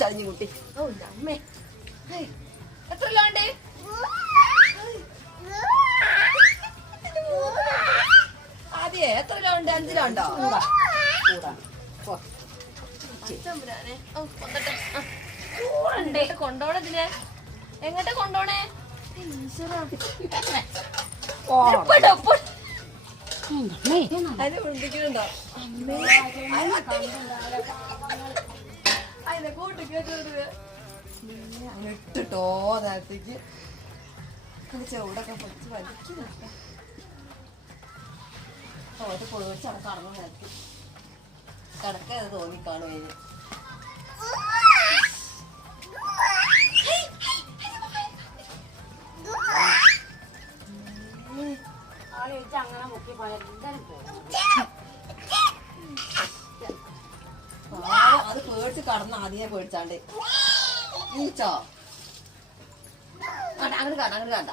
ചളിഞ്ഞു കുട്ടി. ഓ അമ്മേ, എത്ര കിലോ ഉണ്ട്? ആദ്യേ എത്ര കിലോ ഉണ്ട്? 5 കിലോ ഉണ്ടോ? കൊണ്ടോണതിനെ എങ്ങോട്ട് കൊണ്ടോണേ? അതിനെ വിളിപ്പിക്കുന്നുണ്ടോ? അതിനെ കൂട്ടി കേട്ടോ ഇട്ടിട്ടോ നേരത്തേക്ക് ചൂടൊക്കെ പൊടിച്ച് വലിക്കുന്നുണ്ട്. ഓട്ട് പൊളിച്ച് അവിടെ കടന്നു നേരത്തെ കിടക്കത് തോന്നിക്കാണു. അങ്ങനെ മുക്കി പോയാൽ എന്തായാലും അത് പേടിച്ച് കടന്ന ആദ്യമേ പേടിച്ചാണ്ട് ഈച്ചോ അങ്ങോട്ട് കണ്ട